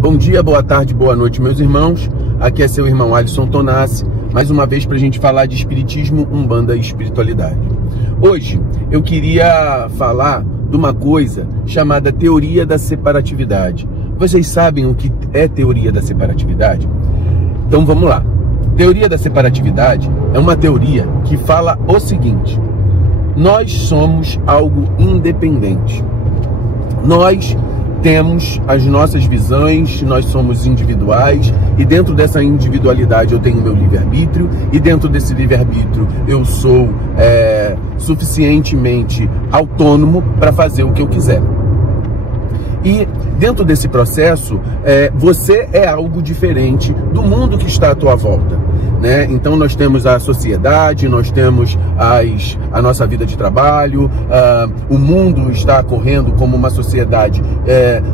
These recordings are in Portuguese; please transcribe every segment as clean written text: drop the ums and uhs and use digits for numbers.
Bom dia, boa tarde, boa noite, meus irmãos. Aqui é seu irmão Alisson Tonassi, mais uma vez para a gente falar de Espiritismo, Umbanda e Espiritualidade. Hoje eu queria falar de uma coisa chamada teoria da separatividade. Vocês sabem o que é teoria da separatividade? Então vamos lá. Teoria da separatividade é uma teoria que fala o seguinte: nós somos algo independente. Nós temos as nossas visões, nós somos individuais e dentro dessa individualidade eu tenho meu livre-arbítrio e dentro desse livre-arbítrio eu sou suficientemente autônomo para fazer o que eu quiser. E dentro desse processo, você é algo diferente do mundo que está à tua volta, né? Então nós temos a sociedade, nós temos a nossa vida de trabalho, o mundo está correndo como uma sociedade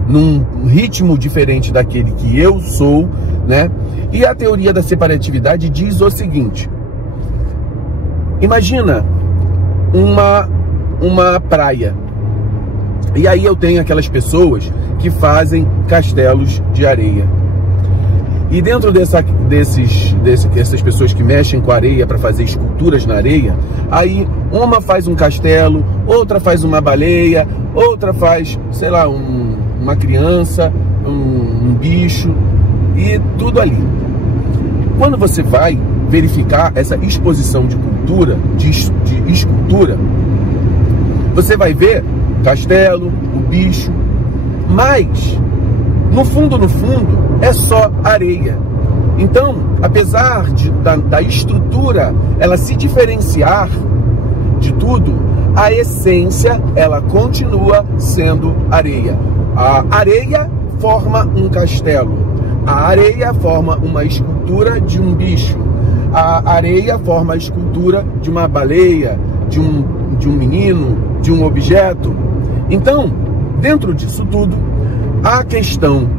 num ritmo diferente daquele que eu sou, né? E a teoria da separatividade diz o seguinte: imagina uma praia. E aí eu tenho aquelas pessoas que fazem castelos de areia. E dentro dessas pessoas que mexem com areia para fazer esculturas na areia, aí uma faz um castelo, outra faz uma baleia, outra faz, sei lá, uma criança, um bicho e tudo ali. Quando você vai verificar essa exposição de escultura, você vai ver castelo, o bicho, mas no fundo é só areia. Então, apesar da estrutura ela se diferenciar de tudo, a essência ela continua sendo areia. A areia forma um castelo, a areia forma uma escultura de um bicho, a areia forma a escultura de uma baleia, de um menino, de um objeto. Então, dentro disso tudo, a questão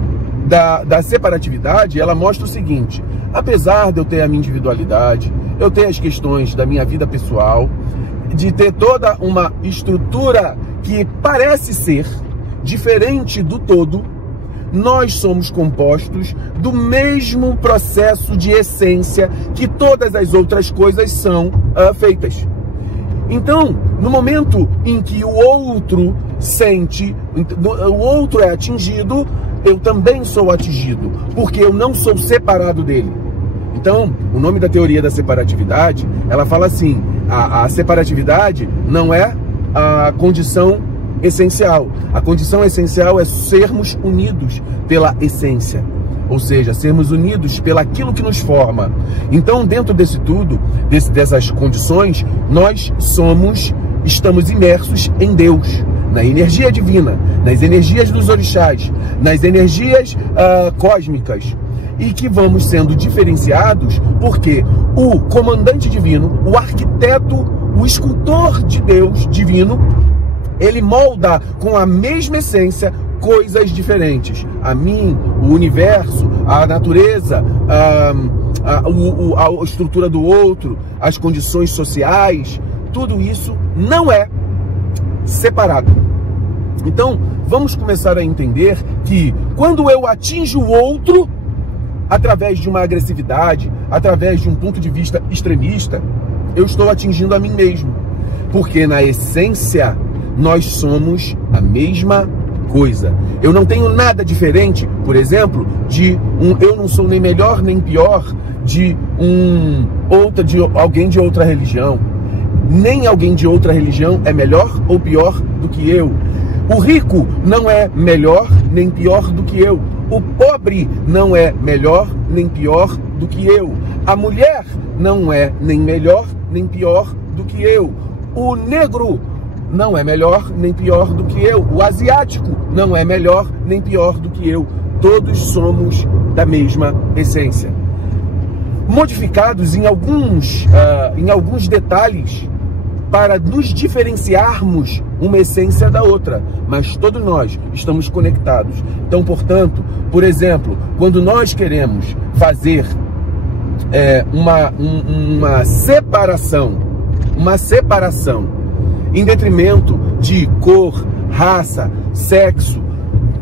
da separatividade, ela mostra o seguinte: apesar de eu ter a minha individualidade, eu ter as questões da minha vida pessoal, de ter toda uma estrutura que parece ser diferente do todo, nós somos compostos do mesmo processo de essência que todas as outras coisas são feitas. Então, no momento em que o outro sente, o outro é atingido, eu também sou atingido, porque eu não sou separado dele. Então, o nome da teoria da separatividade, ela fala assim: a separatividade não é a condição essencial. A condição essencial é sermos unidos pela essência. Ou seja, sermos unidos pelaquilo que nos forma. Então, dentro desse tudo, dessas condições, nós estamos imersos em Deus, na energia divina, nas energias dos orixás, nas energias cósmicas, e que vamos sendo diferenciados porque o comandante divino, o arquiteto, o escultor de Deus divino, ele molda com a mesma essência coisas diferentes. A mim, o universo, a natureza, a estrutura do outro, as condições sociais, tudo isso não é separado. Então, vamos começar a entender que quando eu atinjo o outro, através de uma agressividade, através de um ponto de vista extremista, eu estou atingindo a mim mesmo. Porque na essência, nós somos a mesma coisa. Eu não tenho nada diferente, por exemplo, eu não sou nem melhor nem pior de alguém de outra religião. Nem alguém de outra religião é melhor ou pior do que eu. O rico não é melhor nem pior do que eu. O pobre não é melhor nem pior do que eu. A mulher não é nem melhor nem pior do que eu. O negro não é melhor nem pior do que eu. O asiático não é melhor nem pior do que eu. Todos somos da mesma essência, modificados em alguns detalhes para nos diferenciarmos uma essência da outra, mas todos nós estamos conectados. Então, portanto, por exemplo, quando nós queremos fazer uma separação em detrimento de cor, raça, sexo,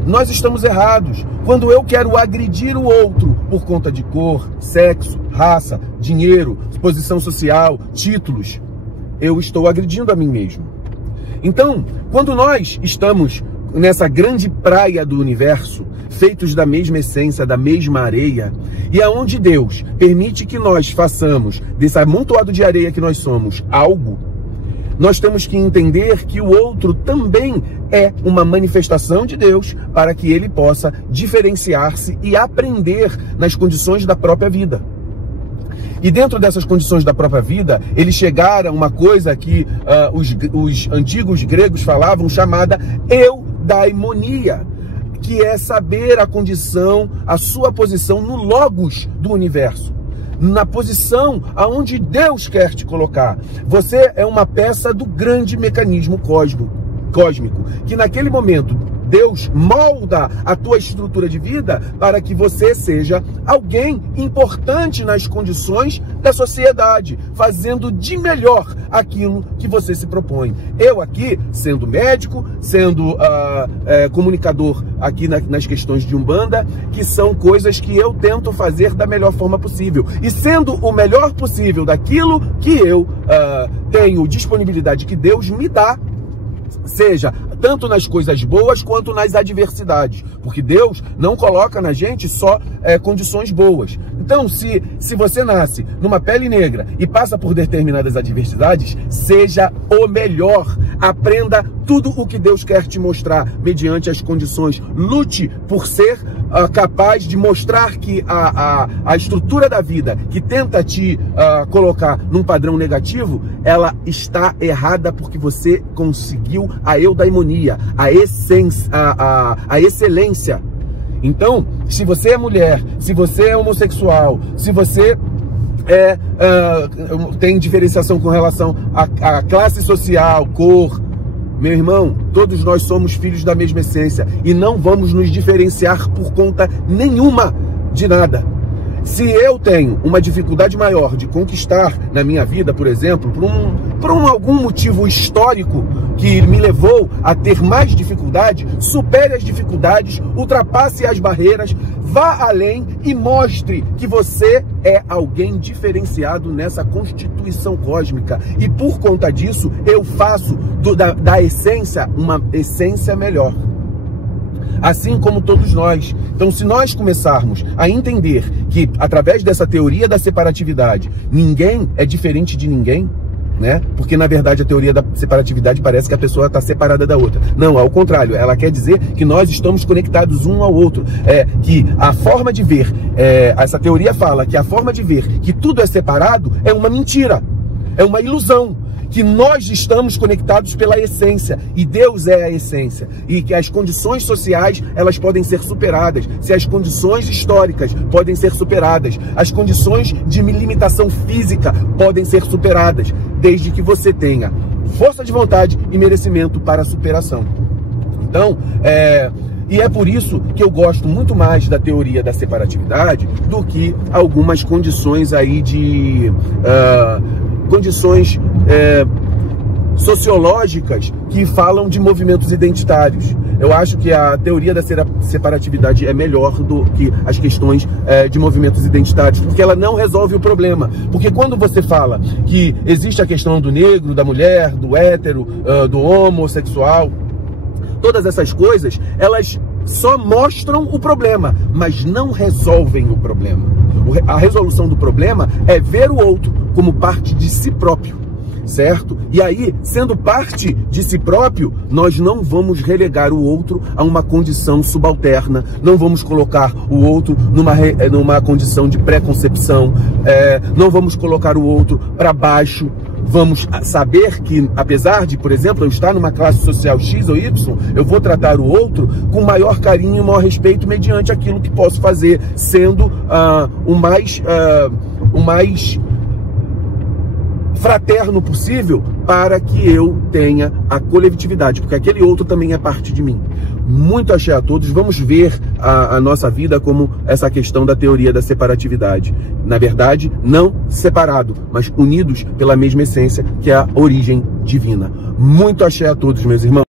nós estamos errados. Quando eu quero agredir o outro por conta de cor, sexo, raça, dinheiro, posição social, títulos, eu estou agredindo a mim mesmo. Então, quando nós estamos nessa grande praia do universo, feitos da mesma essência, da mesma areia, e aonde Deus permite que nós façamos desse amontoado de areia que nós somos algo, nós temos que entender que o outro também é uma manifestação de Deus para que ele possa diferenciar-se e aprender nas condições da própria vida. E dentro dessas condições da própria vida, eles chegaram a uma coisa que os antigos gregos falavam, chamada eudaimonia, que é saber a condição, a sua posição no logos do universo, na posição aonde Deus quer te colocar. Você é uma peça do grande mecanismo cósmico, que naquele momento Deus molda a tua estrutura de vida para que você seja alguém importante nas condições da sociedade, fazendo de melhor aquilo que você se propõe. Eu aqui, sendo médico, sendo comunicador aqui nas questões de Umbanda, que são coisas que eu tento fazer da melhor forma possível. E sendo o melhor possível daquilo que eu tenho disponibilidade, que Deus me dá, seja tanto nas coisas boas quanto nas adversidades, porque Deus não coloca na gente só condições boas. Então, se você nasce numa pele negra e passa por determinadas adversidades, seja o melhor, aprenda tudo o que Deus quer te mostrar mediante as condições, lute por ser capaz de mostrar que a estrutura da vida que tenta te colocar num padrão negativo, ela está errada porque você conseguiu a eudaimonia, a essência, a excelência. Então, se você é mulher, se você é homossexual, se você tem diferenciação com relação à classe social, cor, meu irmão, todos nós somos filhos da mesma essência e não vamos nos diferenciar por conta nenhuma de nada. Se eu tenho uma dificuldade maior de conquistar na minha vida, por exemplo, por algum motivo histórico que me levou a ter mais dificuldade, supere as dificuldades, ultrapasse as barreiras, vá além e mostre que você é alguém diferenciado nessa constituição cósmica. E por conta disso, eu faço da essência uma essência melhor. Assim como todos nós. Então, se nós começarmos a entender que, através dessa teoria da separatividade, ninguém é diferente de ninguém, né? Porque, na verdade, a teoria da separatividade parece que a pessoa está separada da outra. Não, ao contrário, ela quer dizer que nós estamos conectados um ao outro. Que a forma de ver, essa teoria fala que a forma de ver que tudo é separado é uma mentira, é uma ilusão. Que nós estamos conectados pela essência, e Deus é a essência, e que as condições sociais, elas podem ser superadas, se as condições históricas podem ser superadas, as condições de limitação física podem ser superadas, desde que você tenha força de vontade e merecimento para a superação. Então, e é por isso que eu gosto muito mais da teoria da separatividade do que algumas condições aí de... condições sociológicas que falam de movimentos identitários. Eu acho que a teoria da separatividade é melhor do que as questões de movimentos identitários, porque ela não resolve o problema. Porque quando você fala que existe a questão do negro, da mulher, do hétero, do homossexual, todas essas coisas, elas só mostram o problema, mas não resolvem o problema. A resolução do problema é ver o outro como parte de si próprio, certo? E aí, sendo parte de si próprio, nós não vamos relegar o outro a uma condição subalterna, não vamos colocar o outro numa condição de preconcepção, não vamos colocar o outro para baixo. Vamos saber que, apesar de, por exemplo, eu estar numa classe social X ou Y, eu vou tratar o outro com maior carinho e maior respeito mediante aquilo que posso fazer, sendo o mais fraterno possível para que eu tenha a coletividade, porque aquele outro também é parte de mim. Muito axé a todos. Vamos ver a nossa vida como essa questão da teoria da separatividade. Na verdade, não separado, mas unidos pela mesma essência, que é a origem divina. Muito axé a todos, meus irmãos.